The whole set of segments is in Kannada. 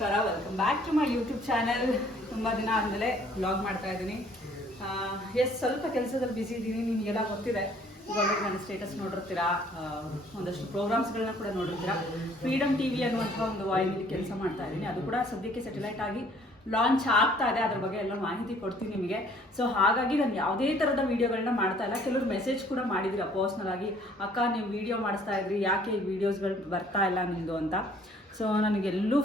ನಮಸ್ಕಾರ, welcome back to my YouTube channel. ತುಂಬ ದಿನ ಆದಮೇಲೆ ವ್ಲಾಗ್ ಮಾಡ್ತಾ ಇದ್ದೀನಿ. ಸ್ವಲ್ಪ ಕೆಲಸದಲ್ಲಿ ಬ್ಯುಸಿ ಇದ್ದೀನಿ, ನಿಮಗೆಲ್ಲ ಗೊತ್ತಿದೆ. ಈಗ ಆಲ್ರೆಡಿ ನನ್ನ ಸ್ಟೇಟಸ್ ನೋಡಿರ್ತೀರಾ, ಒಂದಷ್ಟು ಪ್ರೋಗ್ರಾಮ್ಸ್ಗಳನ್ನ ಕೂಡ ನೋಡಿರ್ತೀರಾ. ಫ್ರೀಡಮ್ ಟಿವಿ ಅನ್ನುವಂಥ ಒಂದು ವಾಹಿನಿಯಲ್ಲಿ ಕೆಲಸ ಮಾಡ್ತಾ ಇದ್ದೀನಿ. ಅದು ಕೂಡ ಸದ್ಯಕ್ಕೆ ಸ್ಯಾಟಲೈಟ್ ಆಗಿ ಲಾಂಚ್ ಆಗ್ತಾ ಇದೆ. ಅದ್ರ ಬಗ್ಗೆ ಎಲ್ಲ ಮಾಹಿತಿ ಕೊಡ್ತೀನಿ ನಿಮಗೆ. ಸೊ ಹಾಗಾಗಿ ನಾನು ಯಾವುದೇ ಥರದ ವೀಡಿಯೋಗಳನ್ನ ಮಾಡ್ತಾ ಇಲ್ಲ. ಕೆಲವರು ಮೆಸೇಜ್ ಕೂಡ ಮಾಡಿದ್ದೀರಾ ಪರ್ಸ್ನಲ್ ಆಗಿ, ಅಕ್ಕ ನೀವು ವೀಡಿಯೋ ಮಾಡಿಸ್ತಾ ಇದ್ರಿ, ಯಾಕೆ ಈ ವೀಡಿಯೋಸ್ಗಳು ಬರ್ತಾ ಇಲ್ಲ ನಿಮ್ಮದು ಅಂತ. ಸೊ ನನಗೆಲ್ಲೂ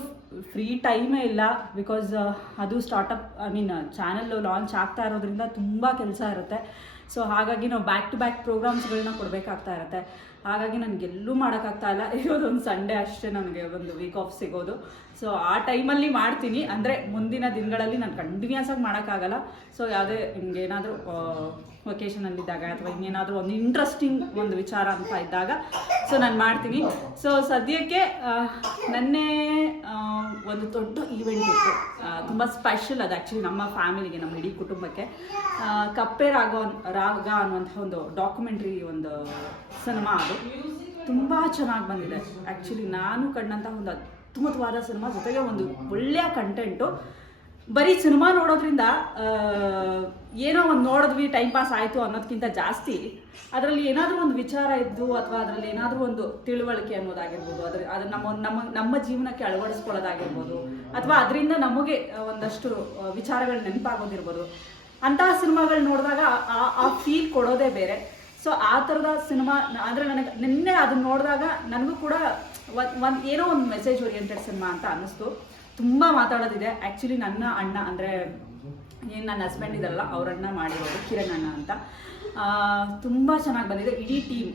ಫ್ರೀ ಟೈಮೇ ಇಲ್ಲ. ಬಿಕಾಸ್ ಅದು ಸ್ಟಾರ್ಟಪ್ ಚಾನಲ್ಲು ಲಾಂಚ್ ಆಗ್ತಾ ಇರೋದ್ರಿಂದ ತುಂಬ ಕೆಲಸ ಇರುತ್ತೆ. ಸೊ ಹಾಗಾಗಿ ನಾವು ಬ್ಯಾಕ್ ಟು ಬ್ಯಾಕ್ ಪ್ರೋಗ್ರಾಮ್ಸ್ಗಳನ್ನ ಕೊಡಬೇಕಾಗ್ತಾ ಇರುತ್ತೆ. ಹಾಗಾಗಿ ನನಗೆಲ್ಲೂ ಮಾಡೋಕ್ಕಾಗ್ತಾ ಇಲ್ಲ. ಇರೋದೊಂದು ಸಂಡೇ ಅಷ್ಟೇ ನನಗೆ ಒಂದು ವೀಕ್ ಆಫ್ ಸಿಗೋದು. ಸೊ ಆ ಟೈಮಲ್ಲಿ ಮಾಡ್ತೀನಿ, ಅಂದರೆ ಮುಂದಿನ ದಿನಗಳಲ್ಲಿ ನಾನು ಕಂಟಿನ್ಯೂಸ್ ಆಗಿ ಮಾಡೋಕ್ಕಾಗಲ್ಲ. ಸೊ ಯಾವುದೇ ಹಿಂಗೇನಾದರೂ ವೆಕೇಷನಲ್ಲಿದ್ದಾಗ ಅಥವಾ ಹಿಂಗೇನಾದರೂ ಒಂದು ಇಂಟ್ರೆಸ್ಟಿಂಗ್ ಒಂದು ವಿಚಾರ ಅಂತ ಇದ್ದಾಗ ಸೊ ನಾನು ಮಾಡ್ತೀನಿ. ಸೊ ಸದ್ಯಕ್ಕೆ ನೆನ್ನೆ ಒಂದು ದೊಡ್ಡ ಈವೆಂಟ್ ಇತ್ತು, ತುಂಬ ಸ್ಪೆಷಲ್. ಅದು ಆ್ಯಕ್ಚುಲಿ ನಮ್ಮ ಫ್ಯಾಮಿಲಿಗೆ, ನಮ್ಮ ಇಡೀ ಕುಟುಂಬಕ್ಕೆ. ಕಪ್ಪೆ ರಾಗ ಅನ್ನುವಂಥ ಒಂದು ಡಾಕ್ಯುಮೆಂಟ್ರಿ ಒಂದು ಸಿನಿಮಾ. ಅದು ತುಂಬ ಚೆನ್ನಾಗಿ ಬಂದಿದೆ. ಆ್ಯಕ್ಚುಲಿ ನಾನು ಕಂಡಂಥ ಒಂದು ಅದ್ಭುತವಾದ ಸಿನಿಮಾ, ಜೊತೆಗೆ ಒಂದು ಒಳ್ಳೆಯ ಕಂಟೆಂಟು. ಬರೀ ಸಿನಿಮಾ ನೋಡೋದ್ರಿಂದ ಏನೋ ಒಂದು ನೋಡಿದ್ವಿ, ಟೈಮ್ ಪಾಸ್ ಆಯಿತು ಅನ್ನೋದಕ್ಕಿಂತ ಜಾಸ್ತಿ ಅದರಲ್ಲಿ ಏನಾದರೂ ಒಂದು ವಿಚಾರ ಇದ್ದು ಅಥವಾ ಅದರಲ್ಲಿ ಏನಾದರೂ ಒಂದು ತಿಳುವಳಿಕೆ ಅನ್ನೋದಾಗಿರ್ಬೋದು, ಅದು ನಮ್ಮ ಜೀವನಕ್ಕೆ ಅಳವಡಿಸ್ಕೊಳ್ಳೋದಾಗಿರ್ಬೋದು, ಅಥವಾ ಅದರಿಂದ ನಮಗೆ ಒಂದಷ್ಟು ವಿಚಾರಗಳು ನೆನಪಾಗೋದಿರ್ಬೋದು. ಅಂತಹ ಸಿನಿಮಾಗಳು ನೋಡಿದಾಗ ಆ ಫೀಲ್ ಕೊಡೋದೇ ಬೇರೆ. ಸೊ ಆ ಥರದ ಸಿನಿಮಾ ಅಂದರೆ ನನಗೆ ನಿನ್ನೆ ಅದನ್ನ ನೋಡಿದಾಗ ನನಗೂ ಕೂಡ ಏನೋ ಒಂದು ಮೆಸೇಜ್ ಓರಿಯೆಂಟೆಡ್ ಸಿನಿಮಾ ಅಂತ ಅನ್ನಿಸ್ತು. ತುಂಬ ಮಾತಾಡೋದಿದೆ. ಆ್ಯಕ್ಚುಲಿ ನನ್ನ ಅಣ್ಣ, ಅಂದರೆ ಏನು ನನ್ನ ಹಸ್ಬೆಂಡ್ ಇದ್ದಾರಲ್ಲ, ಅವರನ್ನ ಮಾಡಿರೋದು ಕಿರಣ್ ಅಣ್ಣ ಅಂತ. ತುಂಬ ಚೆನ್ನಾಗಿ ಬಂದಿದೆ. ಇಡೀ ಟೀಮ್,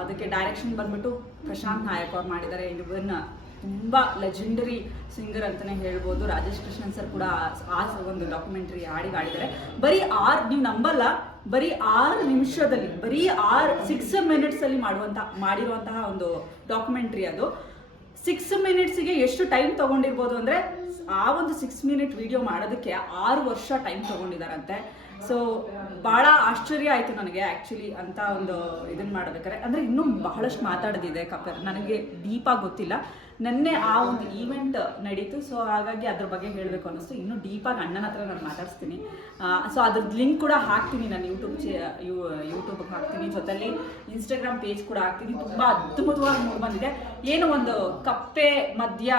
ಅದಕ್ಕೆ ಡೈರೆಕ್ಷನ್ ಬಂದ್ಬಿಟ್ಟು ಪ್ರಶಾಂತ್ ನಾಯಕ್ ಅವ್ರು ಮಾಡಿದ್ದಾರೆ. ಇವನ್ನ ತುಂಬ ಲೆಜೆಂಡರಿ ಸಿಂಗರ್ ಅಂತಲೇ ಹೇಳ್ಬೋದು. ರಾಜೇಶ್ ಕೃಷ್ಣನ್ ಸರ್ ಕೂಡ ಆ ಒಂದು ಡಾಕ್ಯುಮೆಂಟ್ರಿ ಹಾಡಿದ್ದಾರೆ. ಬರೀ ನೀವು ನಂಬಲ್ಲ, ಬರೀ 6 ನಿಮಿಷದಲ್ಲಿ, ಬರೀ 6 ಮಿನಿಟ್ಸಲ್ಲಿ ಮಾಡಿರುವಂತಹ ಒಂದು ಡಾಕ್ಯುಮೆಂಟ್ರಿ. ಅದು 6 ಮಿನಿಟ್ಸಿಗೆ ಎಷ್ಟು ಟೈಮ್ ತೊಗೊಂಡಿರ್ಬೋದು ಅಂದರೆ, ಆ ಒಂದು 6 ಮಿನಿಟ್ ವಿಡಿಯೋ ಮಾಡೋದಕ್ಕೆ 6 ವರ್ಷ ಟೈಮ್ ತೊಗೊಂಡಿದ್ದಾರಂತೆ. ಸೊ ಭಾಳ ಆಶ್ಚರ್ಯ ಆಯಿತು ನನಗೆ ಆ್ಯಕ್ಚುಲಿ ಅಂತ ಒಂದು ಇದನ್ನು ಮಾಡಬೇಕಾದ್ರೆ. ಅಂದರೆ ಇನ್ನೂ ಬಹಳಷ್ಟು ಮಾತಾಡೋದಿದೆ ಕಪ್ಪೆ, ನನಗೆ ಡೀಪಾಗಿ ಗೊತ್ತಿಲ್ಲ. ನೆನ್ನೆ ಆ ಒಂದು ಈವೆಂಟ್ ನಡೀತು. ಸೊ ಹಾಗಾಗಿ ಅದ್ರ ಬಗ್ಗೆ ಹೇಳಬೇಕು ಅನ್ನಿಸ್ತು. ಇನ್ನೂ ಡೀಪಾಗಿ ಅಣ್ಣನ ಹತ್ರ ನಾನು ಮಾತಾಡಿಸ್ತೀನಿ. ಸೊ ಅದ್ರದ್ದು ಲಿಂಕ್ ಕೂಡ ಹಾಕ್ತೀನಿ, ನಾನು ಯೂಟ್ಯೂಬ್ಗೆ ಹಾಕ್ತೀನಿ, ಜೊತೆಲಿ ಇನ್ಸ್ಟಾಗ್ರಾಮ್ ಪೇಜ್ ಕೂಡ ಹಾಕ್ತೀನಿ. ತುಂಬ ಅದ್ಭುತವಾಗಿ ಮೂಡಿ ಬಂದಿದೆ. ಏನು ಒಂದು ಕಪ್ಪೆ ಮಧ್ಯ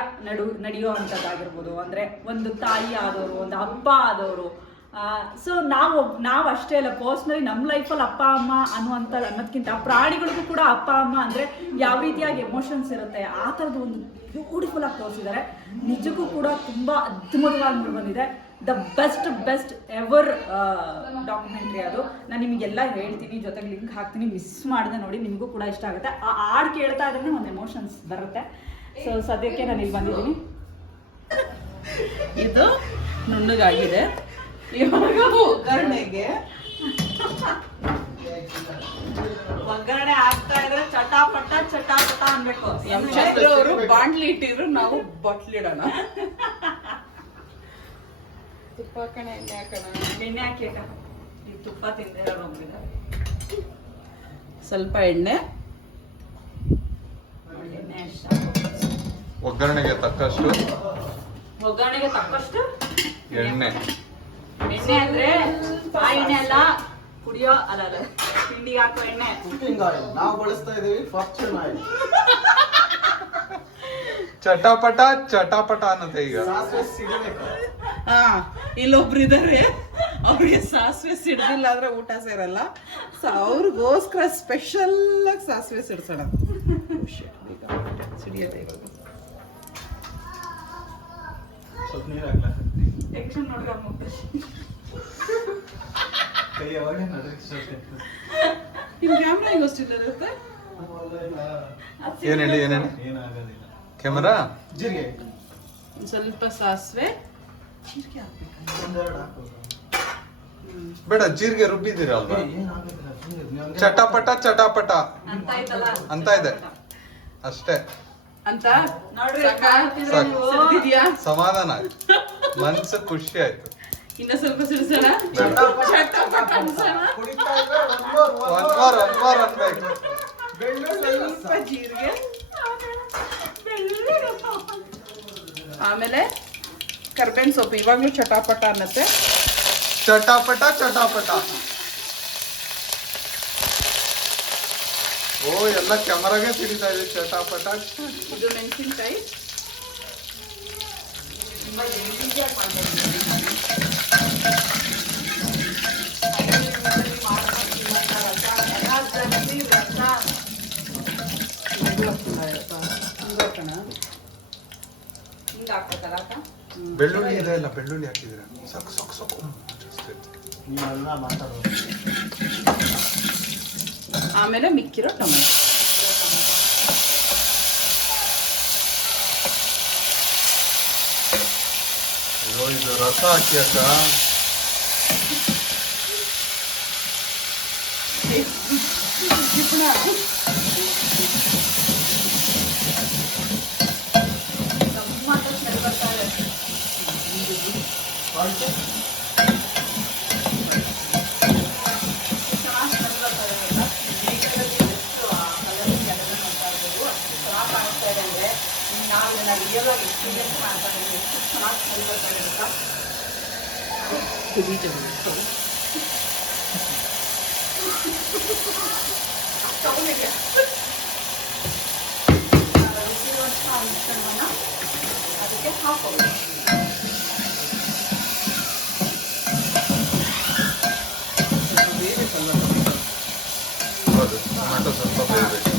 ನಡೆಯೋ ಅಂಥದ್ದಾಗಿರ್ಬೋದು, ಅಂದರೆ ಒಂದು ತಾಯಿ ಆದವರು, ಒಂದು ಹಬ್ಬ ಆದವರು. ಸೊ ನಾವು ಅಷ್ಟೇ ಅಲ್ಲ, ಪರ್ಸ್ನಲಿ ನಮ್ಮ ಲೈಫಲ್ಲಿ ಅಪ್ಪ ಅಮ್ಮ ಅನ್ನೋದಕ್ಕಿಂತ ಪ್ರಾಣಿಗಳಿಗೂ ಕೂಡ ಅಪ್ಪ ಅಮ್ಮ ಅಂದರೆ ಯಾವ ರೀತಿಯಾಗಿ ಎಮೋಷನ್ಸ್ ಇರುತ್ತೆ, ಆ ಥರದ್ದು ಒಂದು ಬ್ಯೂಟಿಫುಲ್ ಆಗಿ ತೋರಿಸಿದ್ದಾರೆ. ನಿಜಕ್ಕೂ ಕೂಡ ತುಂಬ ಅದ್ಭುತವಾಗಿ ಮೂಡಿ ಬಂದಿದೆ. ದ ಬೆಸ್ಟ್ ಎವರ್ ಡಾಕ್ಯುಮೆಂಟ್ರಿ ಅದು. ನಾನು ನಿಮಗೆಲ್ಲ ಹೇಳ್ತೀನಿ, ಜೊತೆಗೆ ಲಿಂಕ್ ಹಾಕ್ತೀನಿ, ಮಿಸ್ ಮಾಡಿದೆ ನೋಡಿ, ನಿಮಗೂ ಕೂಡ ಇಷ್ಟ ಆಗುತ್ತೆ. ಆ ಹಾಡು ಕೇಳ್ತಾ ಇದ್ರೆ ಒಂದು ಎಮೋಷನ್ಸ್ ಬರುತ್ತೆ. ಸೊ ಸದ್ಯಕ್ಕೆ ನಾನು ಇಲ್ಲಿ ಬಂದಿದ್ದೀನಿ. ಇದು ನುಣ್ಣಗಾಗಿದೆ. ಇವಾಗ ಒಗ್ಗರಣೆ ಆಗ್ತಾ ಇದ್ರೆ ಚಟಾಪಟ ಅನ್ಬೇಕು. ಅವರು ಬಾಂಡ್ಲಿ ಇಟ್ಟಿದ್ರು, ನಾವು ಬಟ್ಲಿಡೋಣ. ತುಪ್ಪ ಹಾಕೋಣ, ಎಣ್ಣೆ ಹಾಕೋಣ. ಎಣ್ಣೆ ಹಾಕಿ ಈ ತುಪ್ಪ ತಿಂದೆ ಹೋಗಿದ್ದಾರೆ. ಸ್ವಲ್ಪ ಎಣ್ಣೆ ಒಗ್ಗರಣೆಗೆ ತಕ್ಕಷ್ಟು ಎಣ್ಣೆ. ಎಣ್ಣೆ ಅಂದ್ರೆ ಆ ಎಣ್ಣೆ ಅಲ್ಲ, ಕುಡಿಯೋ ಅಲ್ಲ, ತಿಂಡಿಗೆ ಹಾಕೋ ಎಣ್ಣೆ. ನಾವು ಬಳಸ್ತಾ ಇದೀವಿ ಫಾರ್ಚೂನ್ ಆಯಿಲ್. ಚಟಾಪಟ ಅನ್ನತ್ತೆ ಈಗ. ಇಲ್ಲೊಬ್ರು ಇದಾರೆ, ಅವ್ರಿಗೆ ಸಾಸಿವೆ ಸಿಡ್ದಿಲ್ಲ ಅಂದ್ರೆ ಊಟ ಸೇರಲ್ಲ. ಸೊ ಅವ್ರಿಗೋಸ್ಕರ ಸ್ಪೆಷಲ್ ಆಗಿ ಸಾಸಿವೆ ಸಿಡ್ಸೋಣ. ಸಿಡಿಯತ್ತೆ ಇವಾಗ. ಸ್ವಲ್ಪ ನೀರು ಹಾಕ್ಲಾ? ಟೆನ್ಷನ್ ನೋಡ್ರಿ ಕೈ ಯಾವಾಗ ನಿಮ್ ಕ್ಯಾಮ್ರಾ ಈಗ ಅಷ್ಟಿರುತ್ತೆ. ಏನ್ ಹೇಳಿ ಏನಾಗೋದಿಲ್ಲ. ಕ್ಯಾಮರಾ ಜೀರಿಗೆ ಸ್ವಲ್ಪ ಸಾಸಿವೆ, ಜೀರಿಗೆ ಹಾಕ್ಬೇಕು. ಒಂದೆರಡು ಹಾಕೋದು ಬೇಡ, ಜೀರಿಗೆ ರುಬ್ಬಿದ್ದೀರ ಅಲ್ವಾ? ಏನಾಗೋದಿಲ್ಲ. ಚಟಾಪಟ ಅಂತ ಇದೆ ಅಷ್ಟೇ ಅಂತ ನೋಡ್ರಿ. ಸಿಡ್ದಿದ್ಯಾ? ಸಮಾಧಾನ ಆಯ್ತು, ಮನ್ಸು ಖುಷಿ ಆಯ್ತು. ಇನ್ನ ಸ್ವಲ್ಪ ಸಿಡಿಸೋಣ. ಕುಡಿತಾ ಇದ್ರೆ ಒಂದ್ ವಾರ ಅನ್ಬೇಕು. ಬೆಳ್ಳುಳ್ಳಿ, ಸ್ವಲ್ಪ ಜೀರಿಗೆ, ಆಮೇಲೆ ಕರ್ಬೇವಿನ ಸೊಪ್ಪು ಇವಾಗಲೂ ಚಟಾಪಟ ಅನ್ನತ್ತೆ. ಚಟಾಪಟ ಚಟಾಪಟ. ಓ ಎಲ್ಲ ಕ್ಯಾಮರಾಗೆ ತಿಳಿತಾ ಇದೆ ಚಟಾಪಟ. ಇದು ಮೆಣಸಿನ್ಕಾಯಿ. ಬೆಳ್ಳುಳ್ಳಿ ಇದೆ ಇಲ್ಲ, ಬೆಳ್ಳುಳ್ಳಿ ಹಾಕಿದ್ರೆ ಸಾಕು ಸಾಕು ಸಾಕು. ನೀವೆಲ್ಲ ಮಾತಾಡೋದು. ಆಮೇಲೆ ಮಿಕ್ಕಿರೋ ಟೊಮೆಟೊ. ಅಯ್ಯೋ ಇದು ರಸ ಹಾಕಿ ಅಕ್ಕ. ಅದಕ್ಕೆ ಹಾಕೋದು. ಹೌದು, ಟೊಮೆಟೊ ಸ್ವಲ್ಪ ಬೇಯಬೇಕು.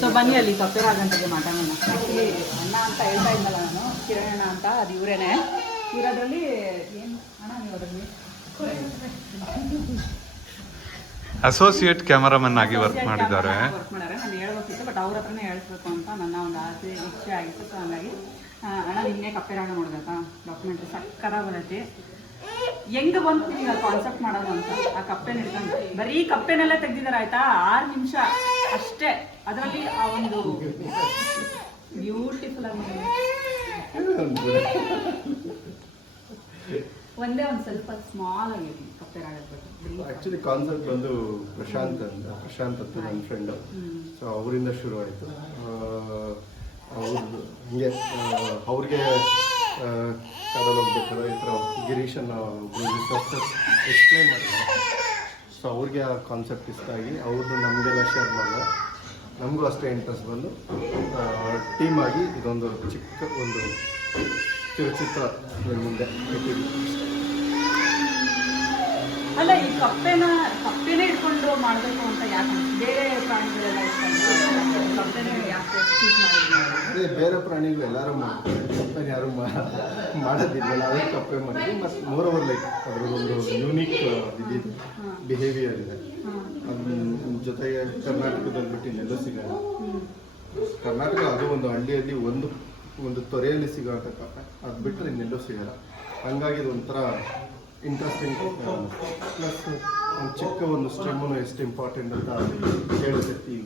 ಸೊ ಬನ್ನಿ ಅಲ್ಲಿ ಕಪ್ಪೆರಾಗಂತಗೆ ಮಟನ್ ಆ್ಯಕ್ಚುಲಿ ಅಣ್ಣ ಅಂತ ಹೇಳ್ತಾ ಇದ್ದಲ್ಲ ನಾನು, ಕಿರಣ್ ಅಣ್ಣ ಅಂತ, ಅದು ಇವರೇನೆ. ಇರೋದ್ರಲ್ಲಿ ಏನು ಅಣ್ಣ ನೀವು ಅದರಲ್ಲಿ ಅಸೋಸಿಯೇಟ್ ಕ್ಯಾಮರಾಮನ್ ಆಗಿ ವರ್ಕ್ ಮಾಡಿದ್ದಾರೆ. ವರ್ಕ್ ಮಾಡ್ಯಾರೆ. ನಾನು ಹೇಳ್ಬೇಕಿತ್ತು, ಬಟ್ ಅವ್ರ ಹತ್ರನೇ ಹೇಳಿಸ್ಬೇಕು ಅಂತ ನನ್ನ ಒಂದು ಆಸೆ ಇಚ್ಛೆ ಆಗಿತ್ತು. ಸೊ ಹಂಗಾಗಿ ಅಣ್ಣ ನಿನ್ನೆ ಕಪ್ಪೆರಾಗ ನೋಡ್ಬೇಕಾ ಡಾಕ್ಯುಮೆಂಟ್ರಿ ಸಕ್ಕತ್ತಾಗಿ ಬರೈತಿ. ಹೆಂಗೆ ಬಂತು ನಿಮ್ಗೆ ಕಾನ್ಸೆಪ್ಟ್ ಮಾಡೋದು ಅಂತ. ಆ ಕಪ್ಪೆನ ಹಿಡ್ಕೊಂಡು ಬರೀ ಕಪ್ಪೆನೆಲ್ಲ ತೆಗ್ದಿದ್ದಾರೆ ಆಯ್ತಾ, 6 ನಿಮಿಷ ಅಷ್ಟೇ. ಅದರಲ್ಲಿ ಆ ಒಂದು ಬ್ಯೂಟಿಫುಲ್ ಆಗಿ ಒಂದೇ ಒಂದು ಸ್ವಲ್ಪ ಸ್ಮಾಲ್ ಆಗಿದೆ ಕಪ್ಪೆರಾಗಬೇಕು. ಆಕ್ಚುಲಿ ಕಾನ್ಸೆಪ್ಟ್ ಬಂದು ಪ್ರಶಾಂತ್ ಅಂತ ನನ್ನ ಫ್ರೆಂಡ್. ಸೊ ಅವರಿಂದ ಶುರು ಆಯಿತು. ಅವ್ರದ್ದು ಹಿಂಗೆ ಅವ್ರಿಗೆ ಕಡಲು ಹೋಗ್ಬೇಕಲ್ಲ ಈ ಥರ ಗಿರೀಶನ್ನ ರಿಸರ್ಚರ್ಸ್ ಎಕ್ಸ್ಪ್ಲೈನ್ ಮಾಡಿದ್ದಾರೆ. ಸೊ ಅವ್ರಿಗೆ ಆ ಕಾನ್ಸೆಪ್ಟ್ ಇಷ್ಟ ಆಗಿ ಅವ್ರದ್ದು ನಮಗೆಲ್ಲ ಶೇರ್ ಮಾಡಿದ್ರೆ ನಮಗೂ ಅಷ್ಟೇ ಇಂಟ್ರೆಸ್ಟ್ ಬಂದು ಟೀಮ್ ಆಗಿ ಇದೊಂದು ಚಿಕ್ಕ ಒಂದು ಕಿರುಚಿತ್ರ ಮುಂದೆ ಇಟ್ಟಿದ್ದೀವಿ. ಅಲ್ಲ, ಈ ಕಪ್ಪೆನೇ ಇಟ್ಕೊಂಡು ಮಾಡಬೇಕು ಅಂತ ಯಾಕೆ ಬೇರೆ ಪ್ರಾಣಿಗಳೆಲ್ಲ ಕಪ್ಪೆನೇ ಯಾಕೆ ಚೂಸ್ ಮಾಡಿದ್ವಿ? ಅದೇ ಬೇರೆ ಪ್ರಾಣಿಗಳು ಎಲ್ಲರೂ ಮಾಡ್ತಾರೆ, ಕಪ್ಪೆನ ಯಾರು ಮಾಡೋದಿಲ್ಲ. ಅದೇ ಕಪ್ಪೆ ಮಾಡಿ ಮತ್ತು ಮೋರೋವರ್ ಲೈಕ್ ಅದರದ್ದೊಂದು ಯೂನಿಕ್ ಇದಿದೆ, ಬಿಹೇವಿಯರ್ ಇದೆ. ಅದ್ರ ಜೊತೆಗೆ ಕರ್ನಾಟಕದಲ್ಲಿ ಬಿಟ್ಟು ಇನ್ನೆಲ್ಲೂ ಸಿಗಲ್ಲ. ಕರ್ನಾಟಕ ಅದು ಒಂದು ಹಳ್ಳಿಯಲ್ಲಿ ಒಂದು ತೊರೆಯಲ್ಲಿ ಸಿಗೋಂಥ ಕಪ್ಪೆ, ಅದು ಬಿಟ್ಟರೆ ಇನ್ನೆಲ್ಲೂ ಸಿಗಲ್ಲ. ಹಂಗಾಗಿ ಇದು ಒಂಥರ ಇಂಟ್ರೆಸ್ಟಿಂಗ್. ಪ್ಲಸ್ ಒಂದು ಚಿಕ್ಕ ಒಂದು ಸ್ಟೆಮ್ಮು ಎಷ್ಟು ಇಂಪಾರ್ಟೆಂಟ್ ಅಂತ ಹೇಳುತ್ತೆ ಈ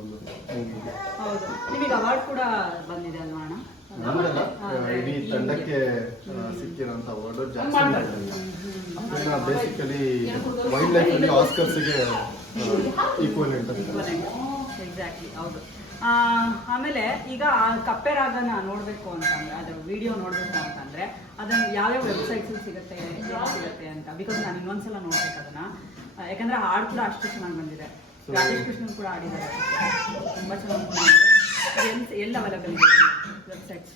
ಒಂದು ಮೂವಿಗೆ. ಹೌದು, ನಿಮಗೆ ಅವಾರ್ಡ್ ಕೂಡ ಬಂದಿದೆ ಅಲ್ವಾ ಅಣ್ಣ? ನಮ್ದಲ್ಲ, ಇಡೀ ತಂಡಕ್ಕೆ ಸಿಕ್ಕಿರೋಂಥ ಅವಾರ್ಡು ಜಾಸ್ತಿ. ಬೇಸಿಕಲಿ ವೈಲ್ಡ್ ಲೈಫಲ್ಲಿ ಆಸ್ಕರ್ಸ್ಗೆ ಈಕ್ವಲೆಂಟ್ ಅಂತ. ಎಕ್ಸಾಕ್ಟ್ಲಿ, ಹೌದು. ಆಮೇಲೆ ಈಗ ಆ ಕಪ್ಪೆರಾಗನ ನೋಡಬೇಕು ಅಂತಂದ್ರೆ, ಅದರ ವಿಡಿಯೋ ನೋಡಬೇಕು ಅಂತಂದ್ರೆ ಅದನ್ನು ಯಾವ್ಯಾವ ವೆಬ್ಸೈಟ್ಸಲ್ಲಿ ಸಿಗುತ್ತೆ ಅಂತ. ಬಿಕಾಸ್ ನಾನು ಇನ್ನೊಂದ್ಸಲ ನೋಡ್ಬೇಕು ಅದನ್ನ, ಯಾಕಂದ್ರೆ ಹಾಡು ಕೂಡ ಅಷ್ಟು ಚೆನ್ನಾಗಿ ಬಂದಿದೆ. ರಾಜೇಶ್ ಕೃಷ್ಣನ್ ಕೂಡ ಆಡಿದ್ದಾರೆ, ತುಂಬ ಚೆನ್ನಾಗಿ ಬಂದಿದೆ. ಎಲ್ಲ ಅವೈಲೇಬಲ್ ಇದೆ ವೆಬ್ಸೈಟ್ಸ್?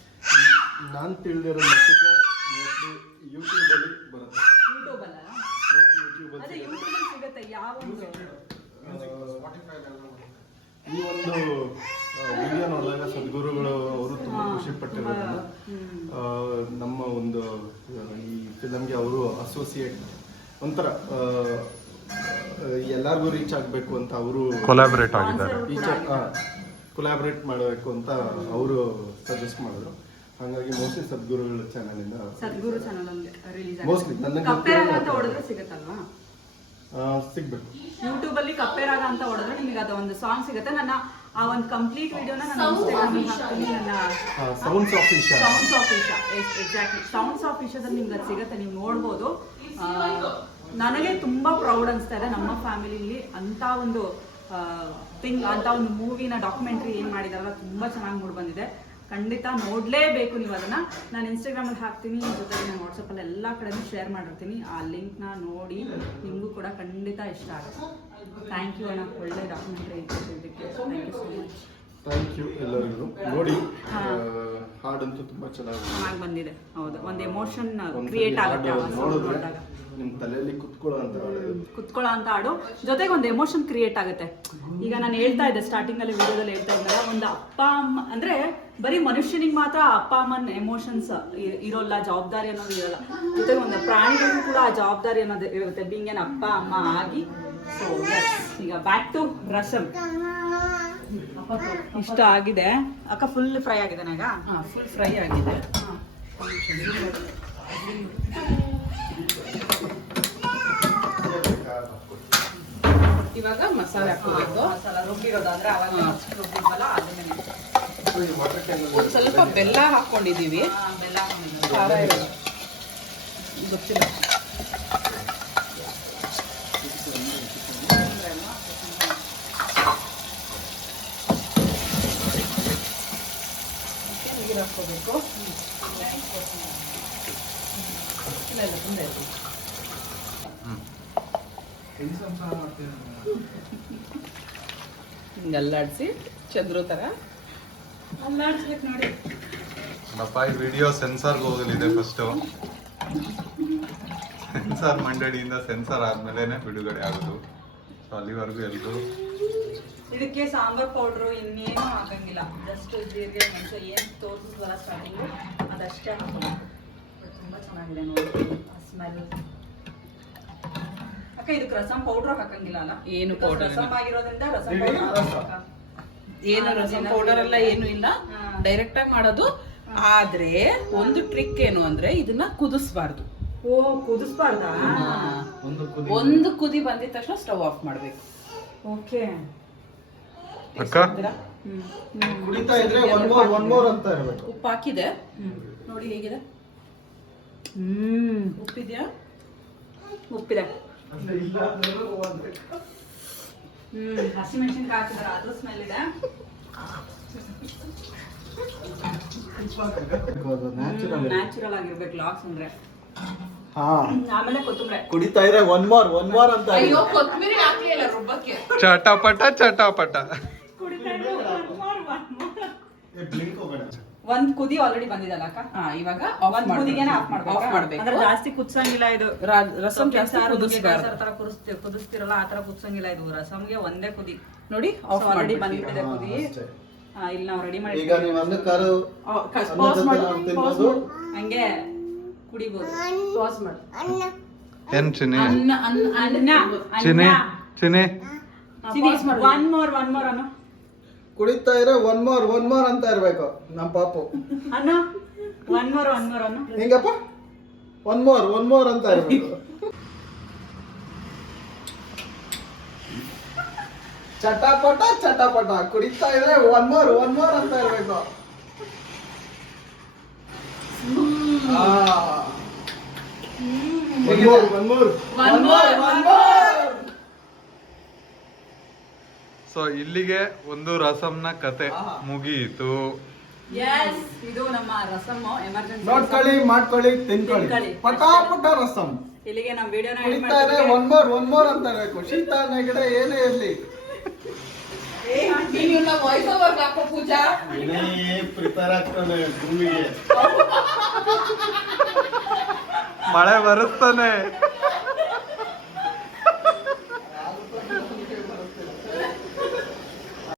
ನಾನು ತಿಳಿದಿರೋ ಮಟ್ಟಿಗೆ ಮೋಸ್ಟ್ಲಿ ಯೂಟ್ಯೂಬಲ್ಲಿ ಬರುತ್ತೆ. ಯೂಟ್ಯೂಬಲ್ಲ? ಅದೇ ಯೂಟ್ಯೂಬಲ್ಲಿ ಸಿಗುತ್ತೆ. ಯಾವ ಈ ಒಂದು ವಿಡಿಯೋ ನೋಡಿದಾಗ ಸದ್ಗುರುಗಳು ಅವರು ತುಂಬ ಖುಷಿ ಪಟ್ಟಿರೋದ್ರಿಂದ ನಮ್ಮ ಒಂದು ಈ ಫಿಲಮ್ಗೆ ಅವರು ಅಸೋಸಿಯೇಟ್ ಒಂಥರ ಎಲ್ಲರಿಗೂ ರೀಚ್ ಆಗಬೇಕು ಅಂತ ಅವರು ಕೊಲಾಬ್ರೇಟ್ ಆಗಿದ್ದಾರೆ. ಕೊಲಾಬ್ರೇಟ್ ಮಾಡಬೇಕು ಅಂತ ಅವರು ಸಜೆಸ್ಟ್ ಮಾಡಿದ್ರು. ಹಾಗಾಗಿ ಮೋಸ್ಟ್ಲಿ ಸದ್ಗುರುಗಳ ಚಾನಲಿಂದ ಸದ್ಗುರು ಚಾನಲ್ ರಿಲೀಸ್ ಮೋಸ್ಟ್ಲಿ ನನಗೆ ಕಪ್ಪೆರಾಗ ಅಂತ ಹೊಡೆದ್ರೆ ಸಿಗುತ್ತಲ್ವಾ? ಸಿಗ್ಬೇಕು. ಯೂಟ್ಯೂಬ್ ಅಲ್ಲಿ ಕಪ್ಪೆರಾಗ ಅಂತ ಹೊಡೆದ್ರೆ ನಿಮಗೆ ಅದು ಒಂದು ಸಾಂಗ್ ಸಿಗುತ್ತೆ. ನನ್ನ ಆ ಒಂದು ಕಂಪ್ಲೀಟ್ ವಿಡಿಯೋನ ನಾನು ಇನ್ಸ್ಟಾಗ್ರಾಮ್ ಹಾಕ್ತೀನಿ. ನನ್ನ sounds of Isha. Sounds of Isha, exactly, sounds of ಈಶಾದಲ್ಲಿ ನಿಮ್ಗೆ ಅದು ಸಿಗುತ್ತೆ, ನೀವು ನೋಡ್ಬೋದು. ನನಗೆ ತುಂಬ ಪ್ರೌಡ್ ಅನಿಸ್ತಾ ಇದೆ ನಮ್ಮ ಫ್ಯಾಮಿಲಿಲಿ ಅಂಥ ಒಂದು ಅಂತ ಒಂದು ಮೂವಿನ ಡಾಕ್ಯುಮೆಂಟ್ರಿ ಏನು ಮಾಡಿದಾರಲ್ಲ ತುಂಬ ಚೆನ್ನಾಗಿ ಮೂಡಿ ಬಂದಿದೆ. ಖಂಡಿತ ನೋಡಲೇಬೇಕು ನೀವು ಅದನ್ನು. ನಾನು ಇನ್ಸ್ಟಾಗ್ರಾಮಲ್ಲಿ ಹಾಕ್ತೀನಿ, ಜೊತೆಗೆ ನಾನು ವಾಟ್ಸಪ್ಪಲ್ಲಿ ಎಲ್ಲ ಕಡೆನೂ ಶೇರ್ ಮಾಡಿರ್ತೀನಿ. ಆ ಲಿಂಕ್ನ ನೋಡಿ ನಿಮಗೂ ಕೂಡ ಖಂಡಿತ ಇಷ್ಟ ಆಗುತ್ತೆ. ಥ್ಯಾಂಕ್ ಯು ಅಣ್ಣ, ಒಳ್ಳೆ ಡಾಕ್ಯುಮೆಂಟ್ರಿ ಇದಕ್ಕೆ. Thank you so much. Thank you ಎಲ್ಲರಿಗೂ. ನೋಡಿ ಹಾಡಂತೂ ತುಂಬಾ ಚೆನ್ನಾಗಿ ಬಂದಿದೆ. ಹೌದು, ಒಂದು ಎಮೋಷನ್ ಕ್ರಿಯೇಟ್ ಆಗುತ್ತೆ ನೋಡಿದ್ರೆ ನಿಮ್ಮ ತಲೆಯಲ್ಲಿ ಕುತ್ಕೊಳ್ಳೋ ಅಂತ ಹಾಡು, ಜೊತೆಗೆ ಒಂದು ಎಮೋಷನ್ ಕ್ರಿಯೇಟ್ ಆಗುತ್ತೆ. ಈಗ ನಾನು ಹೇಳ್ತಾ ಇದ್ದೆ ಸ್ಟಾರ್ಟಿಂಗ್ ಅಲ್ಲಿ ವಿಡಿಯೋದಲ್ಲಿ ಹೇಳ್ತಾ ಇದ್ದಲ್ಲ, ಒಂದು ಅಪ್ಪ ಅಮ್ಮ ಅಂದ್ರೆ ಬರೀ ಮನುಷ್ಯನಿಗೆ ಮಾತ್ರ ಅಪ್ಪ ಅಮ್ಮನ ಎಮೋಷನ್ಸ್ ಇರೋಲ್ಲ, ಜವಾಬ್ದಾರಿ ಅನ್ನೋದು ಇರೋಲ್ಲ. ಜೊತೆಗೆ ಒಂದು ಪ್ರಾಣಿಗಳಿಗೂ ಕೂಡ ಆ ಜವಾಬ್ದಾರಿ ಅನ್ನೋದು ಇರುತ್ತೆ, ಬೀಂಗ್ ಏನ್ ಅಪ್ಪ ಅಮ್ಮ ಆಗಿ. ಸೊ ಈಗ ಬ್ಯಾಕ್ ಟು ರಸಂ. ಇಷ್ಟ ಆಗಿದೆ ಅಕ್ಕ, ಫುಲ್ ಫ್ರೈ ಆಗಿದೆ ನಾಗ. ಫುಲ್ ಫ್ರೈ ಆಗಿದೆ. ಇವಾಗ ಮಸಾಲೆ ಹಾಕೋಬೇಕು. ಮಸಾಲ ರುಬ್ಬಿರೋದಾದ್ರೆ ಅವಾಗ ರುಬ್ಬಿದ್ವಲ್ಲ ಅದನ್ನೇ. ಒಂದ್ ಸ್ವಲ್ಪ ಬೆಲ್ಲ ಹಾಕೊಂಡಿದೀವಿ. ಬೆಲ್ಲ ಹಾಕೊಂಡಿದ್ದೀವಿ. ಖಾರ ಇರೋದು ಗೊತ್ತಿಲ್ಲ. ನೀರು ಹಾಕೋಬೇಕು. ಹಿಂಗಲ್ಲಾಡ್ಸಿ ಚಂದ್ರು ತರ ಅಲ್ಲಾಡ್ಸ್ಬೇಕು ನೋಡಿ. ನಪ್ಪ ಈ ವಿಡಿಯೋ ಸೆನ್ಸಾರ್ಗೆ ಹೋಗಲಿದೆ ಫಸ್ಟು. ಸೆನ್ಸಾರ್ ಮಂಡಳಿಯಿಂದ ಸೆನ್ಸಾರ್ ಆದ್ಮೇಲೆ ಬಿಡುಗಡೆ ಆಗೋದು. ಸೊ ಅಲ್ಲಿವರೆಗೂ ಎಲ್ಲರೂ ಇದಕ್ಕೆ ಸಾಂಬಾರ್ ಪೌಡ್ರು ಇನ್ನೇನು ಹಾಕಂಗಿಲ್ಲ, ಜಸ್ಟ್ ಜೀರಿಗೆ ಮೆಣಸು ಏನು ತೋರಿಸಿದ್ವಲ್ಲ ಸ್ಟಾರ್ಟಿಂಗು ಅದಷ್ಟೇ ಹಾಕೋದು. ತುಂಬ ಚೆನ್ನಾಗಿದೆ ನೋಡಿ ಸ್ಮೆಲ್. ಅಕ್ಕ ಇದಕ್ಕೆ ರಸಂ ಪೌಡ್ರ್ ಹಾಕಂಗಿಲ್ಲ ಅಲ್ಲ? ಏನು ಪೌಡರ್ ರಸಂ ಆಗಿರೋದ್ರಿಂದ ರಸಂ ಪೌಡರ್ ಏನು ರಸಂ ಪೌಡರ್ ಎಲ್ಲ ಏನು ಇಲ್ಲ, ಡೈರೆಕ್ಟ್ ಆಗಿ ಮಾಡೋದು. ಆದ್ರೆ ಒಂದು ಟ್ರಿಕ್ ಏನು ಅಂದ್ರೆ ಇದನ್ನ ಕುದಿಸ್ಬಾರ್ದು. ಓ, ಕುದಿಸ್ಬಾರ್ದಾ? ಒಂದು ಕುದಿ ಬಂದಿದ ತಕ್ಷಣ ಸ್ಟವ್ ಆಫ್ ಮಾಡ್ಬೇಕು. ಓಕೆ ಅಕ್ಕ ಕುಡಿತಾ ಇದ್ರೆ ಒನ್ ಮೋರ್ ಅಂತ ಇರಬೇಕು. ಉಪ್ಪು ಹಾಕಿದೆ ನೋಡಿ ಹೇಗಿದೆ. ಉಪ್ಪಿದ್ಯಾ? ಉಪ್ಪಿದೆ. ಹಸಿಮೆಣಸಿನ್ಕಾಯಿ ಹಾಕಿದಾರ, ಅದು ಸ್ಮೆಲ್ ಇದೆ. ನ್ಯಾಚುರಲ್ ಆಗಿರ್ಬೇಕು ಲಾಕ್ಸ್ ಅಂದ್ರೆ. ಆಮೇಲೆ ಕೊತ್ತಂಬರಿ ಕುಡಿತಾ ಇದ್ರೆ ಒನ್ ಮೋರ್ ಅಂತ. ಅಯ್ಯೋ, ಕೊತ್ತಂಬರಿ ಹಾಕ್ಲಿಲ್ಲ ರುಬ್ಬಕ್ಕೆ. ಚಟಪಟ ಚಟಪಟ. ಒಂದ್ ಕುದಿ ಆಲ್ರೆಡಿ ಬಂದಿದಲ್ಲ ಅಕ್ಕ. ಇವಾಗ ಒಂದ್ ಕುದಿಗೆನೆ ಆಫ್ ಮಾಡ್ಬೇಕು. ಅಂದ್ರೆ ಜಾಸ್ತಿ ಕುದಿಸಂಗಿಲ್ಲ ಇದು. ರಸಂ ಜಾಸ್ತಿ ಕುದಿಸ್ತಿರಲ್ಲ ಆ ತರ ಕುದಿಸಂಗಿಲ್ಲ ಇದು. ರಸಂಗೆ ಒಂದೇ ಕುದಿ ನೋಡಿ ಆಫ್ ಆಲ್ರೆಡಿ ಮಾಡಿ ಬಂದ್ಬಿಟ್ಟಿದೆ ಕುದಿ. ಇಲ್ಲಿ ನಾವು ರೆಡಿ ಮಾಡಿ ಈಗ ನೀವು ಅನ್ನಕ್ಕಾರು ಹಂಗೆ ಕುಡಿಬಹುದು. ಪಾಸ್ ಮಾಡಿ. ಏನ್ ಚಿನಿ ಅನ್ನ ಚಿನಿ ಚಿನಿ ಒನ್ ಮೋರ್ ಅನ್ನು ಕುಡಿತಾ ಇದ್ರೆ ಒನ್ ಮೋರ್ ಅಂತ ಇರ್ಬೇಕು ನಮ್ಮ ಪಾಪು. ಅನ್ನು ಒನ್ ಮೋರ್ ಅನ್ನು ಹೆಂಗಪ್ಪ? ಒನ್ ಮೋರ್ ಅಂತ ಇರ್ಬೇಕು. ಚಟಪಟ ಕುಡಿತಾ ಇದ್ರೆ ಒನ್ ಮೋರ್ ಅಂತ ಇರ್ಬೇಕು. One more. ಸೊ ಇಲ್ಲಿಗೆ ಒಂದು ರಸಂನ ಕತೆ ಮುಗಿಯಿತು. ಎಸ್, ಇದು ನಮ್ಮ ರಸಮ್ ಎಮರ್ಜೆನ್ಸಿ. ನೋಡ್ಕೊಳ್ಳಿ, ಮಾಡ್ಕೊಳ್ಳಿ, ತಿನ್ಕೊಳ್ಳಿ. ಪಟಾಪಟ ರಸಂ. ಇಲ್ಲಿಗೆ ನಮ್ಮ ವಿಡಿಯೋನ ಕುಡಿತಾ ಇದ್ರೆ ಒನ್ ಮೋರ್ ಅಂತ ಇರ್ಬೇಕು. ಶೀತ ನೆಗಡೆ ಏನೇ ಇರ್ಲಿ. ವಾಯ್ಸ್ ಓವರ್ ಹಾಕೋ ಪೂಜಾ. ಪ್ರಿಪೇರ್ ಆಗ್ತಾನೆ ಭೂಮಿಗೆ. ಮಳೆ ಬರುತ್ತಾನೆ.